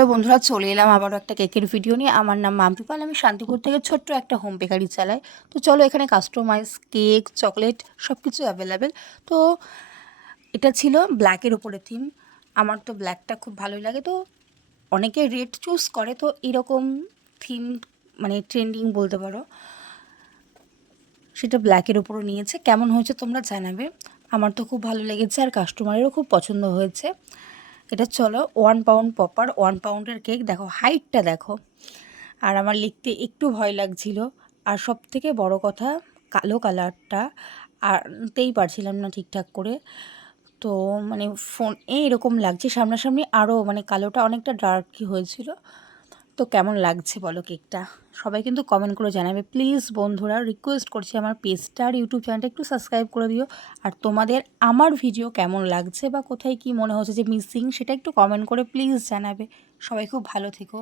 Hello বন্ধুরা, চলে এলাম আবারও একটা কেকের ভিডিও নিয়ে। আমার নাম মাম্পি পাল, আমি শান্তিপুর থেকে ছোট্ট একটা হোম বেকারি চালাই। তো চলো, এখানে কাস্টমাইজ কেক, চকলেট সব কিছু অ্যাভেলেবেল। তো এটা ছিল ব্ল্যাকের ওপরে থিম। আমার তো ব্ল্যাকটা খুব ভালোই লাগে, তো অনেকে রেড চুজ করে, তো এরকম থিম মানে ট্রেন্ডিং বলতে পারো, সেটা ব্ল্যাকের ওপরও নিয়েছে। কেমন হয়েছে তোমরা জানাবে। আমার তো খুব ভালো লেগেছে আর কাস্টমারেরও খুব পছন্দ হয়েছে। এটা চলো 1 পাউন্ড পপার, 1 পাউন্ডের কেক। দেখো হাইটটা দেখো। আর আমার লিখতে একটু ভয় লাগছিল। আর সব থেকে বড় কথা, কালো কালারটা আনতেই পারছিলাম না ঠিকঠাক করে। তো মানে ফোনে এরকম লাগছে, সামনাসামনি আরও মানে কালোটা অনেকটা ডার্কই হয়েছিল। তো কেমন লাগছে বলো কেকটা, সবাই কিন্তু কমেন্ট করে জানাবে প্লিজ। বন্ধুরা রিকোয়েস্ট করছি, আমার পেজটা আর ইউটিউব চ্যানেলটা একটু সাবস্ক্রাইব করে দিও। আর তোমাদের আমার ভিডিও কেমন লাগছে বা কোথায় কি মনে হচ্ছে যে মিসিং, সেটা একটু কমেন্ট করে প্লিজ জানাবে। সবাই খুব ভালো থেকো।